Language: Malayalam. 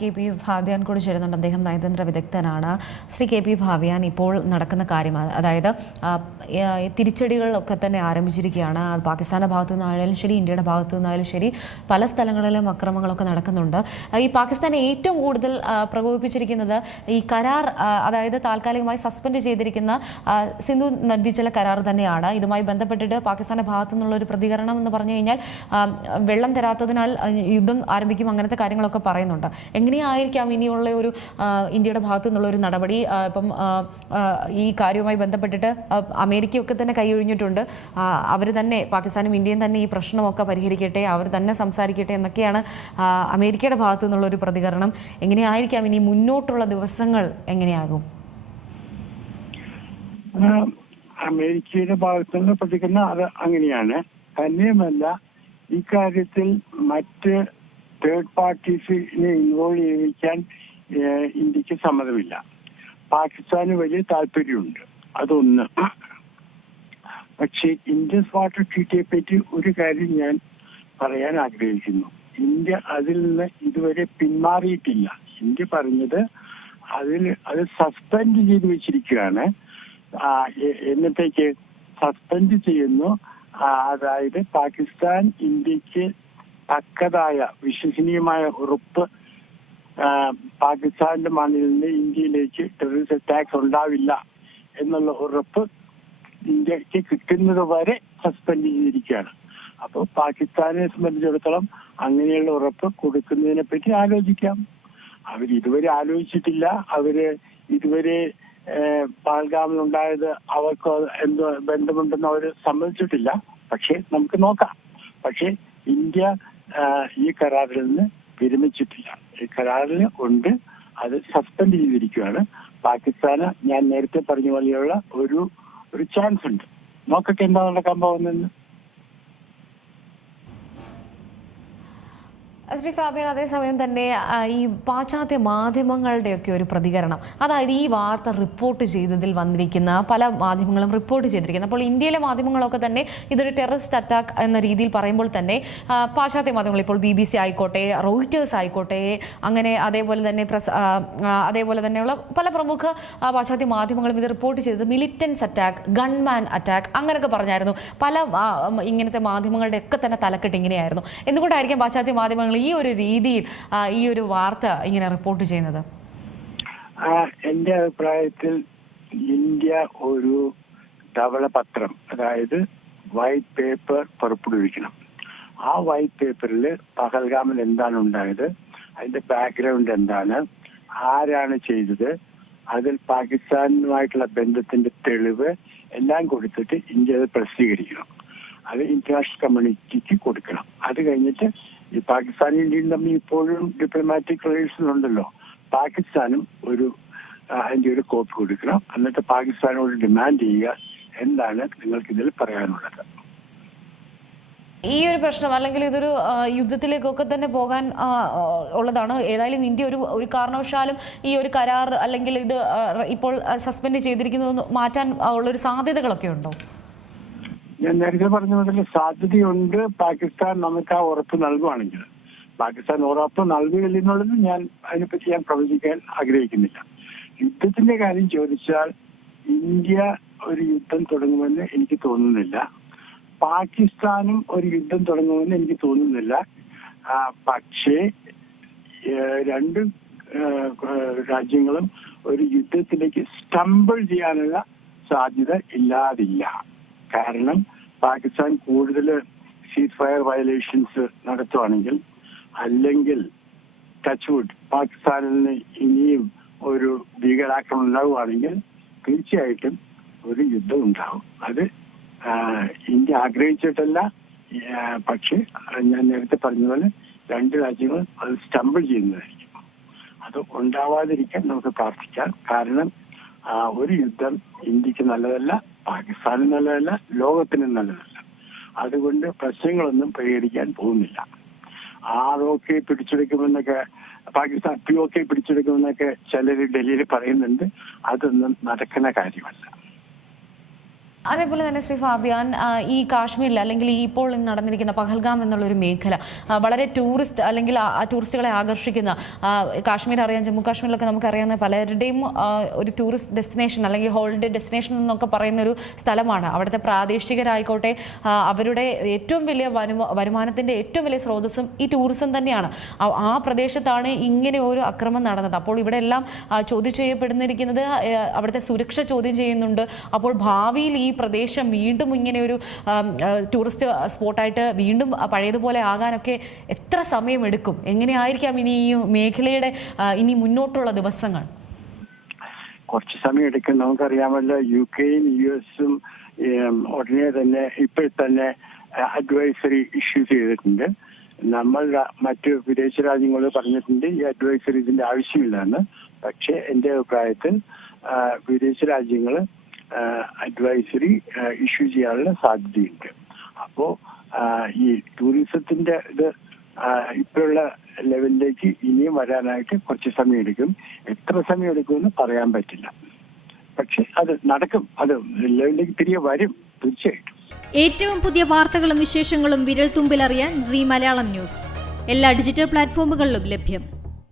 KP ഭാവ്യാൻ കൂടി ചേരുന്നുണ്ട്. അദ്ദേഹം നയതന്ത്ര വിദഗ്ധനാണ്. ശ്രീ KP ഭാവ്യാൻ, ഇപ്പോൾ നടക്കുന്ന കാര്യം, അതായത് തിരിച്ചടികളൊക്കെ തന്നെ ആരംഭിച്ചിരിക്കുകയാണ്. പാകിസ്ഥാന്റെ ഭാഗത്തു നിന്നായാലും ശരി, ഇന്ത്യയുടെ ഭാഗത്തു നിന്നായാലും ശരി, പല സ്ഥലങ്ങളിലും അക്രമങ്ങളൊക്കെ നടക്കുന്നുണ്ട്. ഈ പാകിസ്ഥാനെ ഏറ്റവും കൂടുതൽ പ്രകോപിപ്പിച്ചിരിക്കുന്നത് ഈ കരാർ, അതായത് താൽക്കാലികമായി സസ്പെൻഡ് ചെയ്തിരിക്കുന്ന സിന്ധു നദീജല കരാർ തന്നെയാണ്. ഇതുമായി ബന്ധപ്പെട്ടിട്ട് പാകിസ്ഥാന്റെ ഭാഗത്തു നിന്നുള്ള ഒരു പ്രതികരണം എന്ന് പറഞ്ഞു കഴിഞ്ഞാൽ വെള്ളം തരാത്തതിനാൽ യുദ്ധം ആരംഭിക്കും, അങ്ങനത്തെ കാര്യങ്ങളൊക്കെ പറയുന്നുണ്ട്. എങ്ങനെയായിരിക്കാം ഇനിയുള്ള ഒരു ഇന്ത്യയുടെ ഭാഗത്തു നിന്നുള്ള ഒരു നടപടി? ഇപ്പം ഈ കാര്യവുമായി ബന്ധപ്പെട്ടിട്ട് അമേരിക്കയൊക്കെ തന്നെ കൈയൊഴിഞ്ഞിട്ടുണ്ട്. അവർ തന്നെ, പാകിസ്ഥാനും ഇന്ത്യയും തന്നെ ഈ പ്രശ്നമൊക്കെ പരിഹരിക്കട്ടെ, അവർ തന്നെ സംസാരിക്കട്ടെ എന്നൊക്കെയാണ് അമേരിക്കയുടെ ഭാഗത്തു നിന്നുള്ള ഒരു പ്രതികരണം. എങ്ങനെയായിരിക്കാം ഇനി മുന്നോട്ടുള്ള ദിവസങ്ങൾ എങ്ങനെയാകും? അമേരിക്കയുടെ ഭാഗത്തുനിന്ന് പ്രതികരണം അത് അങ്ങനെയാണ്. തന്നെയുമല്ല, ഇക്കാര്യത്തിൽ മറ്റ് തേർഡ് പാർട്ടീസിനെ ഇൻവോൾവ് ചെയ്യിക്കാൻ ഇന്ത്യക്ക് സമ്മതമില്ല. പാകിസ്ഥാന് വലിയ താല്പര്യമുണ്ട്, അതൊന്ന്. പക്ഷേ ഇൻഡസ് വാട്ടർ ട്രീറ്റിയെ പറ്റി ഒരു കാര്യം ഞാൻ പറയാൻ ആഗ്രഹിക്കുന്നു. ഇന്ത്യ അതിൽ നിന്ന് ഇതുവരെ പിന്മാറിയിട്ടില്ല. ഇന്ത്യ പറഞ്ഞത് അത് സസ്പെൻഡ് ചെയ്ത് വെച്ചിരിക്കുകയാണ്. എന്നത്തേക്ക് സസ്പെൻഡ് ചെയ്യുന്നു? അതായത് പാകിസ്ഥാൻ ഇന്ത്യക്ക് തക്കതായ വിശ്വസനീയമായ ഉറപ്പ് പാകിസ്ഥാന്റെ മണ്ണിൽ നിന്ന് ഇന്ത്യയിലേക്ക് ടെററിസ്റ്റ് അറ്റാക്സ് ഉണ്ടാവില്ല എന്നുള്ള ഉറപ്പ് ഇന്ത്യക്ക് കിട്ടുന്നത് വരെ സസ്പെൻഡ് ചെയ്തിരിക്കുകയാണ്. അപ്പോൾ പാകിസ്ഥാനെ സംബന്ധിച്ചിടത്തോളം അങ്ങനെയുള്ള ഉറപ്പ് കൊടുക്കുന്നതിനെ പറ്റി ആലോചിക്കാം. അവരിതുവരെ ആലോചിച്ചിട്ടില്ല. ഇതുവരെ പഹൽഗാമിലുണ്ടായത് അവർക്ക് എന്തോ ബന്ധമുണ്ടെന്ന് അവർ സമ്മതിച്ചിട്ടില്ല. പക്ഷെ നമുക്ക് നോക്കാം. പക്ഷെ ഇന്ത്യ ഈ കരാറിൽ നിന്ന് വിരമിച്ചിട്ടില്ല. ഈ കരാറിൽ ഉണ്ട്, അത് സസ്പെൻഡ് ചെയ്തിരിക്കുകയാണ്. പാകിസ്ഥാന് ഞാൻ നേരത്തെ പറഞ്ഞ പോലെയുള്ള ഒരു ചാൻസ് ഉണ്ട്. നോക്കട്ടെ എന്താ നടക്കാൻ പോകുന്നതെന്ന്. ശ്രീ ഫാബിയൻ, അതേസമയം തന്നെ ഈ പാശ്ചാത്യ മാധ്യമങ്ങളുടെയൊക്കെ ഒരു പ്രതികരണം, അതായത് ഈ വാർത്ത റിപ്പോർട്ട് ചെയ്തതിൽ വന്നിരിക്കുന്ന പല മാധ്യമങ്ങളും റിപ്പോർട്ട് ചെയ്തിരിക്കുന്നത്, അപ്പോൾ ഇന്ത്യയിലെ മാധ്യമങ്ങളൊക്കെ തന്നെ ഇതൊരു ടെററിസ്റ്റ് അറ്റാക്ക് എന്ന രീതിയിൽ പറയുമ്പോൾ തന്നെ പാശ്ചാത്യ മാധ്യമങ്ങൾ, ഇപ്പോൾ BBC ആയിക്കോട്ടെ, റോയിറ്റേഴ്സ് ആയിക്കോട്ടെ, അങ്ങനെ അതേപോലെ തന്നെയുള്ള പല പ്രമുഖ പാശ്ചാത്യ മാധ്യമങ്ങളും ഇത് റിപ്പോർട്ട് ചെയ്തത് മിലിറ്റൻസ് അറ്റാക്ക്, ഗൺമാൻ അറ്റാക്ക് അങ്ങനെയൊക്കെ പറഞ്ഞായിരുന്നു. പല ഇങ്ങനത്തെ മാധ്യമങ്ങളുടെ ഒക്കെ തന്നെ തലക്കെട്ട് ഇങ്ങനെയായിരുന്നു. എന്തുകൊണ്ടായിരിക്കും പാശ്ചാത്യ മാധ്യമങ്ങൾ ഈ ഒരു രീതിയിൽ ഈ ഒരു വാർത്ത ഇങ്ങനെ റിപ്പോർട്ട് ചെയ്യുന്നത്? എന്റെ അഭിപ്രായത്തിൽ ഇന്ത്യ ഒരു ധവളപത്രം, അതായത് വൈറ്റ് പേപ്പർ പുറപ്പെടുവിക്കണം. ആ വൈറ്റ് പേപ്പറിൽ പഹൽഗാമിൽ എന്താണ് ഉണ്ടായത്, അതിന്റെ ബാക്ക്ഗ്രൗണ്ട് എന്താണ്, ആരാണ് ചെയ്തത്, അതിൽ പാകിസ്ഥാനുമായിട്ടുള്ള ബന്ധത്തിന്റെ തെളിവ് എല്ലാം കൊടുത്തിട്ട് ഇന്ത്യ അത് പ്രസിദ്ധീകരിക്കണം. അത് ഇന്റർനാഷണൽ കമ്മ്യൂണിറ്റിക്ക് കൊടുക്കണം. അത് കഴിഞ്ഞിട്ട് ഈ പാകിസ്ഥാനും ഇന്ത്യയും തമ്മിൽ ഇപ്പോഴും ഡിപ്ലോമാറ്റിക് റിലേഷൻ ഉണ്ടല്ലോ. പാകിസ്ഥാനും അതിന്റെ ഒരു കോപ്പി കൊടുക്കണം. എന്നിട്ട് പാകിസ്ഥാനോട് ഡിമാൻഡ് ചെയ്യുക, എന്താണ് നിങ്ങൾക്ക് ഇതിൽ പറയാനുള്ളത്. ഈ ഒരു പ്രശ്നം, അല്ലെങ്കിൽ ഇതൊരു യുദ്ധത്തിലേക്കൊക്കെ തന്നെ പോകാൻ ഉള്ളതാണ്. ഏതായാലും ഇന്ത്യ ഒരു കാരണവശാലും ഈ ഒരു കരാർ, അല്ലെങ്കിൽ ഇത് ഇപ്പോൾ സസ്പെൻഡ് ചെയ്തിരിക്കുന്നത് മാറ്റാൻ ഉള്ളൊരു സാധ്യതകളൊക്കെ ഉണ്ടോ? ഞാൻ നേരത്തെ പറഞ്ഞ മുതൽ സാധ്യതയുണ്ട്. പാകിസ്ഥാൻ നമുക്ക് ആ ഉറപ്പ് നൽകുവാണെങ്കിൽ. പാകിസ്ഥാൻ ഉറപ്പ് നൽകുകയില്ല എന്നുള്ളത് അതിനെപ്പറ്റി ഞാൻ പ്രവചിക്കാൻ ആഗ്രഹിക്കുന്നില്ല. യുദ്ധത്തിന്റെ കാര്യം ചോദിച്ചാൽ ഇന്ത്യ ഒരു യുദ്ധം തുടങ്ങുമെന്ന് എനിക്ക് തോന്നുന്നില്ല. പാകിസ്ഥാനും ഒരു യുദ്ധം തുടങ്ങുമെന്ന് എനിക്ക് തോന്നുന്നില്ല. പക്ഷേ രണ്ട് രാജ്യങ്ങളും ഒരു യുദ്ധത്തിലേക്ക് സ്റ്റംബിൾ ചെയ്യാനുള്ള സാധ്യത ഇല്ലാതില്ല. കാരണം പാകിസ്ഥാൻ കൂടുതൽ സീസ് ഫയർ വയലേഷൻസ് നടത്തുവാണെങ്കിൽ, അല്ലെങ്കിൽ ടച്ച്വുഡ് പാകിസ്ഥാനിൽ നിന്ന് ഇനിയും ഒരു ഭീകരാക്രമണം ഉണ്ടാവുകയാണെങ്കിൽ തീർച്ചയായിട്ടും ഒരു യുദ്ധം ഉണ്ടാവും. അത് ഇന്ത്യ ആഗ്രഹിച്ചിട്ടല്ല. പക്ഷെ ഞാൻ നേരത്തെ പറഞ്ഞതുപോലെ രണ്ട് രാജ്യങ്ങൾ അത് സ്റ്റംബിൾ ചെയ്യുന്നതായിരിക്കും. അത് ഉണ്ടാവാതിരിക്കാൻ നമുക്ക് പ്രാർത്ഥിക്കാം. കാരണം ഒരു യുദ്ധം ഇന്ത്യക്ക് നല്ലതല്ല, പാകിസ്ഥാനും നല്ലതല്ല, ലോകത്തിനും നല്ലതല്ല. അതുകൊണ്ട് പ്രശ്നങ്ങളൊന്നും പരിഹരിക്കാൻ പോകുന്നില്ല. POK പിടിച്ചെടുക്കുമെന്നൊക്കെ, പാകിസ്ഥാൻ POK പിടിച്ചെടുക്കുമെന്നൊക്കെ ചിലർ ഡൽഹിയിൽ പറയുന്നുണ്ട്. അതൊന്നും നടക്കുന്ന കാര്യമല്ല. അതേപോലെ തന്നെ ശ്രീ ഫാബിയാൻ, ഈ കാശ്മീരിൽ അല്ലെങ്കിൽ ഈ ഇപ്പോൾ നടന്നിരിക്കുന്ന പഹൽഗാം എന്നുള്ളൊരു മേഖല വളരെ ടൂറിസ്റ്റ് അല്ലെങ്കിൽ ടൂറിസ്റ്റുകളെ ആകർഷിക്കുന്ന, കാശ്മീർ അറിയാം, ജമ്മു കാശ്മീരിലൊക്കെ നമുക്കറിയാവുന്ന പലരുടെയും ഒരു ടൂറിസ്റ്റ് ഡെസ്റ്റിനേഷൻ അല്ലെങ്കിൽ ഹോളിഡേ ഡെസ്റ്റിനേഷൻ എന്നൊക്കെ പറയുന്നൊരു സ്ഥലമാണ്. അവിടുത്തെ പ്രാദേശികരായിക്കോട്ടെ അവരുടെ ഏറ്റവും വലിയ വരുമാനത്തിൻ്റെ ഏറ്റവും വലിയ സ്രോതസ്സും ഈ ടൂറിസം തന്നെയാണ്. ആ പ്രദേശത്താണ് ഇങ്ങനെ ഒരു അക്രമം നടന്നത്. അപ്പോൾ ഇവിടെ എല്ലാം ചോദ്യം ചെയ്യപ്പെടുന്നിരിക്കുന്നത് അവിടുത്തെ സുരക്ഷ ചോദ്യം ചെയ്യുന്നുണ്ട്. അപ്പോൾ ഭാവിയിൽ ഈ പ്രദേശം വീണ്ടും ഇങ്ങനെ ഒരു ടൂറിസ്റ്റ് സ്പോട്ടായിട്ട് വീണ്ടും പഴയതുപോലെ ആകാനൊക്കെ എത്ര സമയമെടുക്കും? എങ്ങനെയായിരിക്കാം ഇനി ഈ മേഖലയുടെ ഇനി മുന്നോട്ടുള്ള ദിവസങ്ങൾ? കുറച്ച് സമയം എടുക്കും. നമുക്കറിയാമല്ലോ, UK-യും US-ഉം ഉടനെ തന്നെ ഇപ്പോഴത്തന്നെ അഡ്വൈസറി ഇഷ്യൂ ചെയ്തിട്ടുണ്ട്. നമ്മൾ മറ്റ് വിദേശ രാജ്യങ്ങൾ പറഞ്ഞിട്ടുണ്ട് ഈ അഡ്വൈസറി ഇതിന്റെ ആവശ്യമില്ലെന്ന്. പക്ഷേ എൻ്റെ അഭിപ്രായത്തിൽ വിദേശ രാജ്യങ്ങൾ അഡ്വൈസറി ഇഷ്യൂ ചെയ്യാനുള്ള സാധ്യതയുണ്ട്. അപ്പോൾ ഈ ടൂറിസത്തിന്റെ ഇത് ഇപ്പോഴുള്ള ലെവലിലേക്ക് ഇനിയും വരാനായിട്ട് കുറച്ച് സമയം എടുക്കും. എത്ര സമയം എടുക്കുമെന്ന് പറയാൻ പറ്റില്ല. പക്ഷെ അത് നടക്കും. അത് ലെവലിലേക്ക് തിരികെ വരും തീർച്ചയായിട്ടും. ഏറ്റവും പുതിയ വാർത്തകളും വിശേഷങ്ങളും വിരൽ തുമ്പിലറിയാൻ സീ മലയാളം ന്യൂസ് എല്ലാ ഡിജിറ്റൽ പ്ലാറ്റ്ഫോമുകളിലും ലഭ്യം.